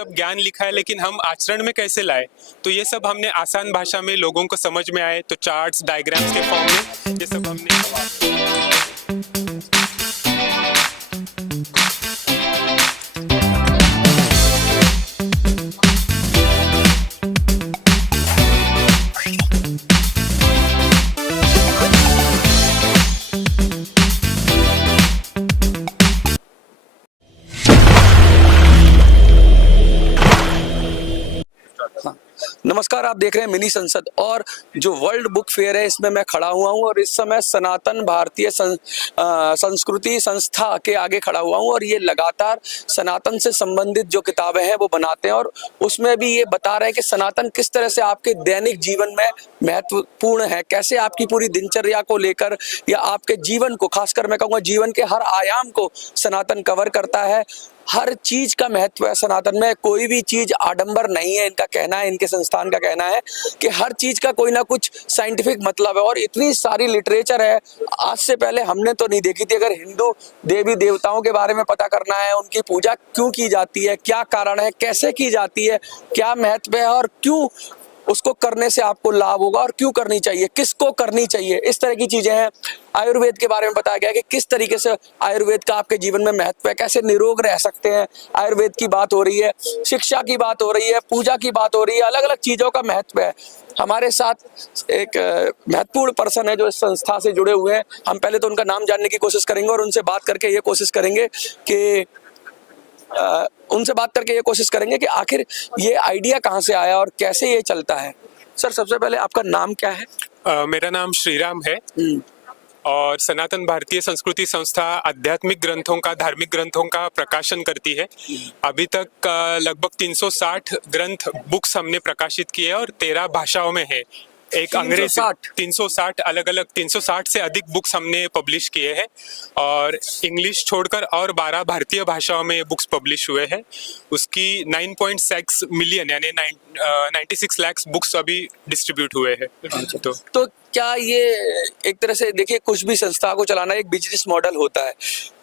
सब ज्ञान लिखा है, लेकिन हम आचरण में कैसे लाए, तो ये सब हमने आसान भाषा में लोगों को समझ में आए तो चार्ट्स डायग्राम्स के फॉर्म में ये सब हमने। नमस्कार, आप देख रहे हैं मिनी संसद। और जो वर्ल्ड बुक फेयर है इसमें मैं खड़ा हुआ हूं और इस समय सनातन भारतीय संस्कृति संस्था के आगे खड़ा हुआ हूं और ये लगातार सनातन से संबंधित जो किताबें हैं वो बनाते हैं और उसमें भी ये बता रहे हैं कि सनातन किस तरह से आपके दैनिक जीवन में महत्वपूर्ण है, कैसे आपकी पूरी दिनचर्या को लेकर या आपके जीवन को, खासकर मैं कहूँगा जीवन के हर आयाम को सनातन कवर करता है। हर चीज का महत्व है सनातन में, कोई भी चीज आडंबर नहीं है। इनका कहना है, इनके संस्थान का कहना है कि हर चीज का कोई ना कुछ साइंटिफिक मतलब है और इतनी सारी लिटरेचर है, आज से पहले हमने तो नहीं देखी थी। अगर हिंदू देवी देवताओं के बारे में पता करना है, उनकी पूजा क्यों की जाती है, क्या कारण है, कैसे की जाती है, क्या महत्व है और क्यों उसको करने से आपको लाभ होगा और क्यों करनी चाहिए, किसको करनी चाहिए, इस तरह की चीजें हैं। आयुर्वेद के बारे में बताया गया कि किस तरीके से आयुर्वेद का आपके जीवन में महत्व है, कैसे निरोग रह सकते हैं। आयुर्वेद की बात हो रही है, शिक्षा की बात हो रही है, पूजा की बात हो रही है, अलग अलग चीजों का महत्व है। हमारे साथ एक महत्वपूर्ण पर्सन है जो इस संस्था से जुड़े हुए हैं। हम पहले तो उनका नाम जानने की कोशिश करेंगे और उनसे बात करके ये कोशिश करेंगे कि आखिर ये आइडिया कहाँ से आया और कैसे ये चलता है। सर, सबसे पहले आपका नाम क्या है? मेरा नाम श्रीराम है और सनातन भारतीय संस्कृति संस्था आध्यात्मिक ग्रंथों का, धार्मिक ग्रंथों का प्रकाशन करती है। अभी तक लगभग 360 ग्रंथ बुक्स हमने प्रकाशित किए और 13 भाषाओं में है। एक अंग्रेजी 360 अलग अलग 360 से अधिक बुक्स हमने पब्लिश किए हैं और इंग्लिश छोड़कर और 12 भारतीय भाषाओं में बुक्स पब्लिश हुए हैं। उसकी 9.6 मिलियन यानी 96 लाख बुक्स अभी डिस्ट्रीब्यूट हुए हैं। तो क्या ये एक तरह से देखिए, कुछ भी संस्था को चलाना एक बिजनेस मॉडल होता है,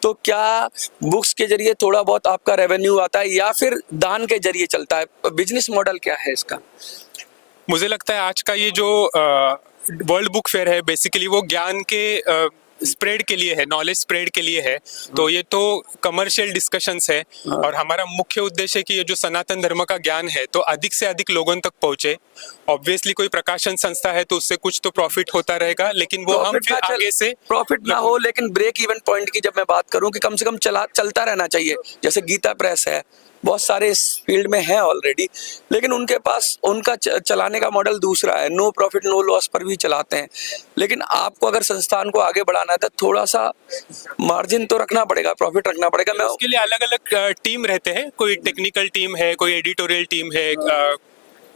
तो क्या बुक्स के जरिए थोड़ा बहुत आपका रेवेन्यू आता है या फिर दान के जरिए चलता है? बिजनेस मॉडल क्या है इसका? मुझे लगता है आज का ये जो वर्ल्ड बुक फेयर है बेसिकली वो ज्ञान के स्प्रेड के लिए है, नॉलेज स्प्रेड के लिए है। तो ये तो कमर्शियल डिस्कशंस है और हमारा मुख्य उद्देश्य है कि ये जो सनातन धर्म का ज्ञान है तो अधिक से अधिक लोगों तक पहुंचे। ऑब्वियसली कोई प्रकाशन संस्था है तो उससे कुछ तो प्रॉफिट होता रहेगा, लेकिन वो हम फिर आगे से प्रॉफिट ना हो, लेकिन ब्रेक इवन पॉइंट की जब मैं बात करूं कि कम से कम चलता रहना चाहिए। जैसे गीता प्रेस है, बहुत सारे इस फील्ड में हैं ऑलरेडी, लेकिन उनके पास उनका चलाने का मॉडल दूसरा है, नो प्रॉफिट नो लॉस पर भी चलाते हैं। लेकिन आपको अगर संस्थान को आगे बढ़ाना है तो थोड़ा सा मार्जिन तो रखना पड़ेगा, प्रॉफिट रखना पड़ेगा। मैं उसके लिए अलग अलग टीम रहते हैं, कोई टेक्निकल टीम है, कोई एडिटोरियल टीम है,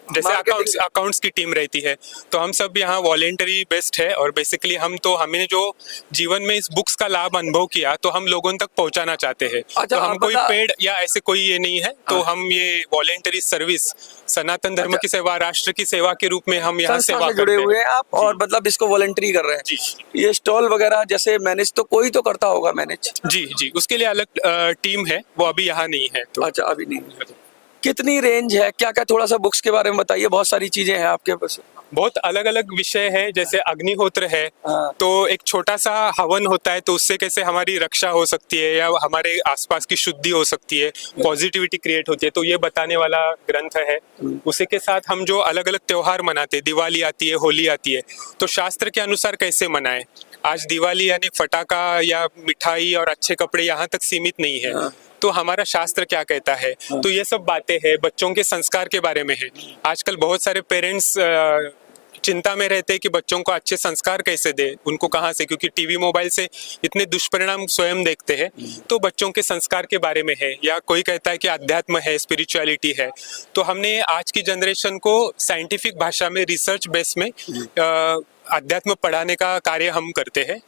जैसे अकाउंट्स की टीम रहती है। तो हम सब यहाँ वॉलेंटरी बेस्ड है और बेसिकली हमने जो जीवन में इस बुक्स का लाभ अनुभव किया तो हम लोगों तक पहुँचाना चाहते हैं। तो हम कोई पेड या ऐसे कोई ये नहीं है, तो हम ये वॉलेंटरी सर्विस, सनातन धर्म की सेवा, राष्ट्र की सेवा के रूप में हम यहाँ सेवा जुड़े हुए हैं आप और मतलब इसको वॉलेंटरी कर रहे हैं। ये स्टॉल वगैरह जैसे मैनेज तो कोई तो करता होगा मैनेज? जी, उसके लिए अलग टीम है, वो अभी यहाँ नहीं है। तो अच्छा, अभी नहीं है। कितनी रेंज है, क्या क्या थोड़ा सा बुक्स के बारे में बताइए। बहुत सारी चीजें हैं आपके पास। बहुत अलग अलग विषय है, जैसे अग्निहोत्र है। तो एक छोटा सा हवन होता है तो उससे कैसे हमारी रक्षा हो सकती है या हमारे आसपास की शुद्धि हो सकती है, पॉजिटिविटी क्रिएट होती है, तो ये बताने वाला ग्रंथ है। उसी के साथ हम जो अलग अलग त्योहार मनाते हैं, दिवाली आती है, होली आती है, तो शास्त्र के अनुसार कैसे मनाएं। आज दिवाली यानी फटाका या मिठाई और अच्छे कपड़े यहाँ तक सीमित नहीं है, तो हमारा शास्त्र क्या कहता है। तो ये सब बातें हैं, बच्चों के संस्कार के बारे में है। आजकल बहुत सारे पेरेंट्स चिंता में रहते हैं कि बच्चों को अच्छे संस्कार कैसे दे, उनको कहाँ से, क्योंकि टीवी मोबाइल से इतने दुष्परिणाम स्वयं देखते हैं। तो बच्चों के संस्कार के बारे में है, या कोई कहता है कि अध्यात्म है, स्पिरिचुअलिटी है। तो हमने आज की जनरेशन को साइंटिफिक भाषा में, रिसर्च बेस में अध्यात्म पढ़ाने का कार्य हम करते हैं,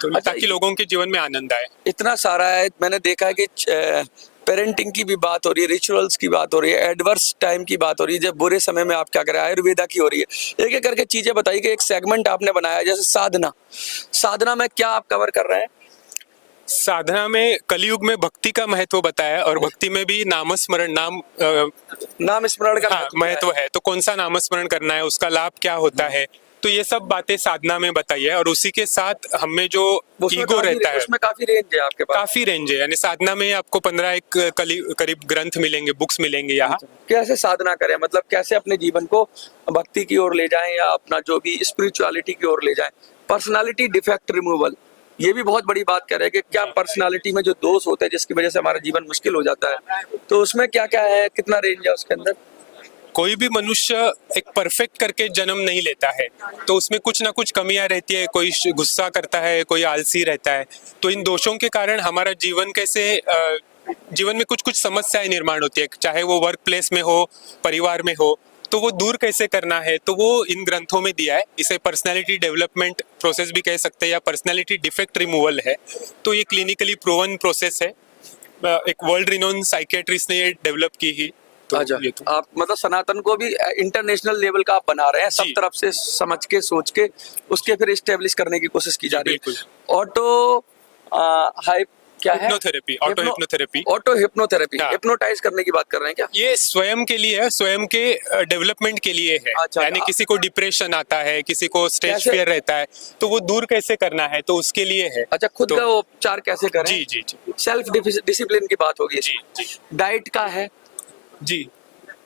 तो ताकि लोगों के जीवन में आनंद आए। इतना सारा है, मैंने देखा है कि पेरेंटिंग की भी बात हो रही है, रिचुअल्स की बात हो रही है, एडवर्स टाइम की बात हो रही है, जब बुरे समय में आप क्या करें, आयुर्वेदा की हो रही है। एक एक करके चीजें बताइए कि एक सेगमेंट आपने बनाया, जैसे साधना में क्या आप कवर कर रहे हैं? साधना में कलयुग में भक्ति का महत्व बताया और भक्ति में भी नामस्मरण नाम स्मरण का महत्व है। तो कौन सा नामस्मरण करना है, उसका लाभ क्या होता है, तो ये सब बातें साधना में बताई है। और उसी के साथ हमें जो ईगो रहता है, उसमें काफी रेंज है आपके पास। काफी रेंज है। यानी साधना में आपको 15 एक करीब ग्रंथ मिलेंगे, बुक्स मिलेंगे यहाँ। कैसे साधना करें, मतलब कैसे अपने जीवन को भक्ति की ओर ले जाएं या अपना जो भी स्पिरिचुअलिटी की ओर ले जाएं। पर्सनालिटी डिफेक्ट रिमूवल, ये भी बहुत बड़ी बात कह रहे हैं कि क्या पर्सनालिटी में जो दोष होते हैं जिसकी वजह से हमारा जीवन मुश्किल हो जाता है, तो उसमें क्या क्या है, कितना रेंज है उसके अंदर। कोई भी मनुष्य एक परफेक्ट करके जन्म नहीं लेता है, तो उसमें कुछ ना कुछ कमियां रहती है। कोई गुस्सा करता है, कोई आलसी रहता है। तो इन दोषों के कारण हमारा जीवन जीवन में कुछ कुछ समस्याएं निर्माण होती है, चाहे वो वर्क प्लेस में हो, परिवार में हो। तो वो दूर कैसे करना है, तो वो इन ग्रंथों में दिया है। इसे पर्सनैलिटी डेवलपमेंट प्रोसेस भी कह सकते हैं या पर्सनैलिटी डिफेक्ट रिमूवल है। तो ये क्लिनिकली प्रूवन प्रोसेस है। एक वर्ल्ड रिनोन साइकियाट्रिस्ट ने ये डेवलप की ही। तो अच्छा, ये तो आप मतलब सनातन को भी इंटरनेशनल लेवल का आप बना रहे हैं, सब जी। तरफ से समझ के सोच के उसके फिर एस्टेब्लिश करने की कोशिश की जा रही है। बिल्कुल। ऑटो हाइप क्या है? Hypnotherapy, auto hypnotherapy. Auto hypnotherapy, हाँ। हिप्नोटाइज करने की बात कर रहे हैं क्या? ये स्वयं के लिए है, स्वयं के डेवलपमेंट के लिए है। अच्छा, यानी किसी को डिप्रेशन आता है, किसी को स्टेज कैसे? फियर रहता है, तो वो दूर कैसे करना है, तो उसके लिए है। अच्छा, खुद तो, का उपचार कैसे करें? जी जी जी सेल्फ डिसिप्लिन की बात होगी। जी जी डाइट का है? जी।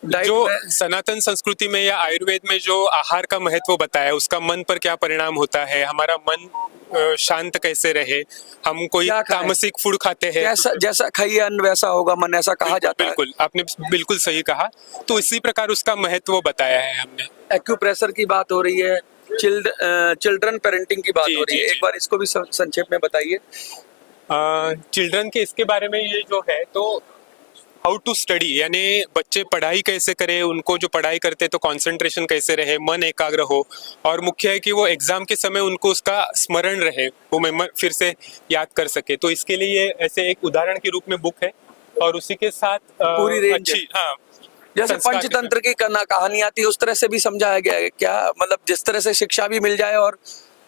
डाइट जो में सनातन संस्कृति में या आयुर्वेद में जो आहार का महत्व बताया, उसका मन पर क्या परिणाम होता है, हमारा मन शांत कैसे रहे, हम कोई क्या खाएं? तामसिक फूड खाते हैं, कैसा, जैसा खाइए अन्न वैसा होगा मन, ऐसा कहा जाता है। बिल्कुल आपने बिल्कुल सही कहा। तो इसी प्रकार उसका महत्व बताया है हमने। एक्यूप्रेशर की बात हो रही है, चिल्ड्रन पेरेंटिंग की बात जी, हो रही जी, है, जी। एक बार इसको भी संक्षेप में बताइए। चिल्ड्रन के इसके बारे में ये जो है, तो हाउ टू स्टडी, यानी बच्चे पढ़ाई कैसे करें, उनको जो पढ़ाई करते हैं तो कंसंट्रेशन कैसे रहे, मन एकाग्र हो, और मुख्य है कि वो एग्जाम के समय उनको उसका स्मरण रहे, वो फिर से याद कर सके। तो इसके लिए ऐसे एक उदाहरण के रूप में बुक है। और उसी के साथ पूरी रेंज अच्छी, हाँ, जैसे संस्कार के पंचतंत्र की कहानी आती है उस तरह से भी समझाया गया है क्या, मतलब जिस तरह से शिक्षा भी मिल जाए और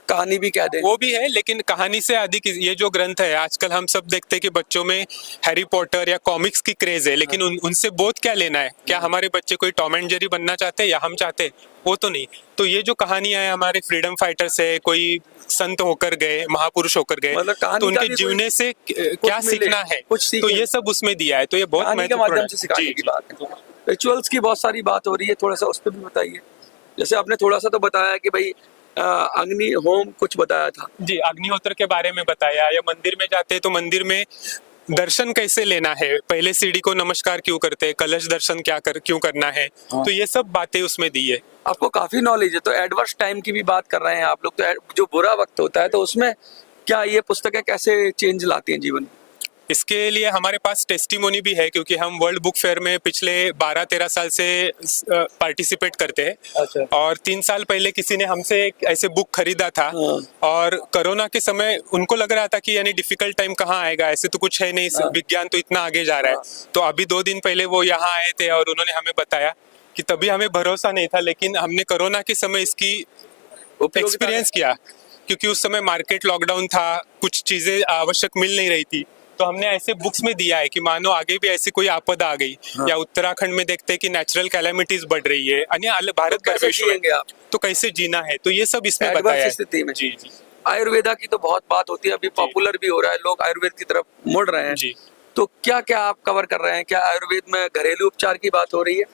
कहानी भी कह दे। वो भी है, लेकिन कहानी से अधिक ये जो ग्रंथ है, आजकल हम सब देखते हैं कि बच्चों में हैरी पॉटर या कॉमिक्स की क्रेज है, लेकिन उनसे बोध क्या लेना है? क्या हमारे बच्चे कोई टॉम एंड जेरी बनना चाहते हैं या हम चाहते हैं? वो तो नहीं। तो ये जो कहानियां है, हमारे फ्रीडम फाइटर्स है, कोई संत होकर गए, महापुरुष होकर गए, मतलब कहानी तो का उनके भी जीवने से क्या मिले, सीखना है, कुछ सीखे। तो ये सब उसमें दिया है। तो ये बहुत कहानी के महत्वपूर्ण माध्यम है। से सिखाने जी, की जी। बात है। रिचुअल्स की बहुत सारी बात हो रही है, थोड़ा सा उस पर भी बताइए। जैसे आपने थोड़ा सा तो बताया कि भाई अग्नि होम कुछ बताया था। जी, अग्निहोत्र के बारे में बताया, या मंदिर में जाते हैं तो मंदिर में दर्शन कैसे लेना है, पहले सीढ़ी को नमस्कार क्यों करते हैं, कलश दर्शन क्यों करना है। हाँ। तो ये सब बातें उसमें दी है। आपको काफी नॉलेज है, तो एडवर्स टाइम की भी बात कर रहे हैं आप लोग, तो जो बुरा वक्त होता है तो उसमें क्या ये पुस्तकें कैसे चेंज लाती हैं जीवन में? इसके लिए हमारे पास टेस्टिमोनी भी है, क्योंकि हम वर्ल्ड बुक फेयर में पिछले 12-13 साल से पार्टिसिपेट करते हैं। अच्छा। और 3 साल पहले किसी ने हमसे एक ऐसे बुक खरीदा था, हाँ। और कोरोना के समय उनको लग रहा था कि यानी डिफिकल्ट टाइम कहाँ आएगा, ऐसे तो कुछ है नहीं, हाँ। विज्ञान तो इतना आगे जा रहा है। तो अभी 2 दिन पहले वो यहाँ आए थे और उन्होंने हमें बताया कि तभी हमें भरोसा नहीं था, लेकिन हमने कोरोना के समय इसकी एक्सपीरियंस किया, क्योंकि उस समय मार्केट लॉकडाउन था, कुछ चीजें आवश्यक मिल नहीं रही थी। तो हमने ऐसे बुक्स में दिया है कि मानो आगे भी ऐसी कोई आपदा आ गई, हाँ। या उत्तराखंड में देखते हैं कि नेचुरल कैलेमिटीज बढ़ रही है, अन्य भारत तो कैसे जिएंगे आप? तो कैसे जीना है, तो ये सब इसमें एडवर्स बताया है। स्थिति में। जी जी आयुर्वेदा की तो बहुत बात होती है, अभी पॉपुलर भी हो रहा है, लोग आयुर्वेद की तरफ मुड़ रहे हैं। जी तो क्या क्या आप कवर कर रहे हैं? क्या आयुर्वेद में घरेलू उपचार की बात हो रही है?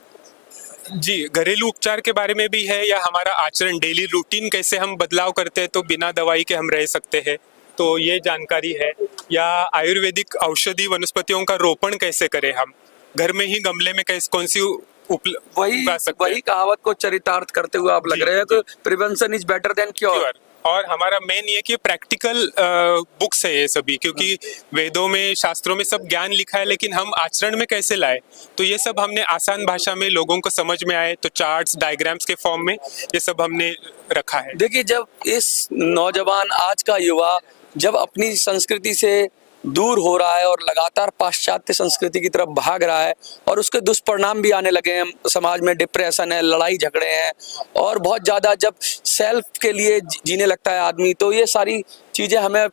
जी, घरेलू उपचार के बारे में भी है, या हमारा आचरण, डेली रूटीन कैसे हम बदलाव करते हैं तो बिना दवाई के हम रह सकते हैं, तो ये जानकारी है। या आयुर्वेदिक औषधि वनस्पतियों का रोपण कैसे करें, हम घर में ही गमले में कैसे कौन सी उगा सकते हैं। वही कहावत को चरितार्थ करते हुए आप लग जी, रहे हैं कि prevention is better than cure. Sure. और हमारा मेन ये कि प्रैक्टिकल बुक्स है ये सभी, क्योंकि वेदों में, शास्त्रों में सब ज्ञान लिखा है, लेकिन हम आचरण में कैसे लाए, तो ये सब हमने आसान भाषा में लोगों को समझ में आए, तो चार्ट्स, डायग्राम्स के फॉर्म में ये सब हमने रखा है। देखिए, जब इस नौजवान, आज का युवा जब अपनी संस्कृति से दूर हो रहा है और लगातार पाश्चात्य संस्कृति की तरफ भाग रहा है, और उसके दुष्परिणाम भी आने लगे हैं, समाज में डिप्रेशन है, लड़ाई झगड़े हैं, और बहुत ज्यादा जब सेल्फ के लिए जीने लगता है आदमी, तो ये सारी चीजें हमें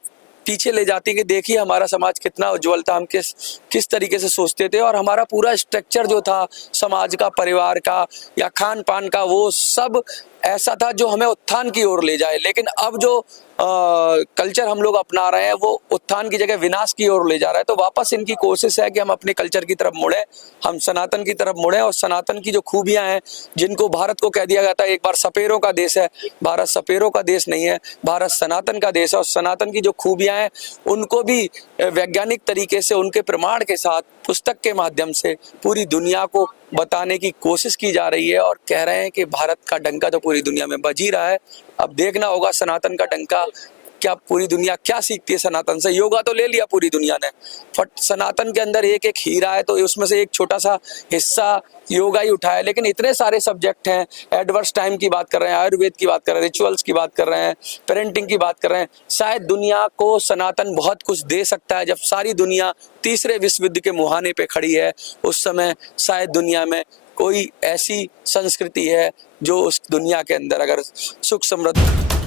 पीछे ले जाती है कि देखिए हमारा समाज कितना उज्जवल था, हम किस तरीके से सोचते थे, और हमारा पूरा स्ट्रक्चर जो था समाज का, परिवार का या खान पान का, वो सब ऐसा था जो हमें उत्थान की ओर ले जाए। लेकिन अब जो कल्चर हम लोग अपना रहे हैं वो उत्थान की जगह विनाश की ओर ले जा रहा है। तो वापस इनकी कोशिश है कि हम अपने कल्चर की तरफ मुड़े, हम सनातन की तरफ मुड़े, और सनातन की जो खूबियां हैं, जिनको भारत को कह दिया गया था एक बार सपेरों का देश है, भारत सपेरों का देश नहीं है, भारत सनातन का देश है। और सनातन की जो खूबियां हैं उनको भी वैज्ञानिक तरीके से, उनके प्रमाण के साथ, पुस्तक के माध्यम से पूरी दुनिया को बताने की कोशिश की जा रही है। और कह रहे हैं कि भारत का डंका तो पूरी दुनिया में बज ही रहा है। अब देखना होगा सनातन का डंका क्या पूरी दुनिया क्या सीखती है सनातन से। योगा तो ले लिया पूरी दुनिया ने, बट सनातन के अंदर एक एक हीरा है, तो उसमें से एक छोटा सा हिस्सा योगा ही उठाया। लेकिन इतने सारे सब्जेक्ट हैं, एडवर्स टाइम की बात कर रहे हैं, आयुर्वेद की बात कर रहे हैं, रिचुअल्स की बात कर रहे हैं, पेरेंटिंग की बात कर रहे हैं। शायद दुनिया को सनातन बहुत कुछ दे सकता है। जब सारी दुनिया तीसरे विश्व युद्ध के मुहाने पे खड़ी है, उस समय शायद दुनिया में कोई ऐसी संस्कृति है जो उस दुनिया के अंदर अगर सुख समृद्धि